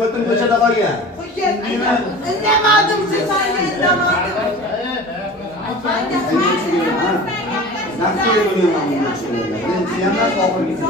Kötü köşede var ya. İnlemedim siz ben inlemedim. Nasıl geliyor ben bunu söylüyorum. Ben çiğnemez bakır gitsin.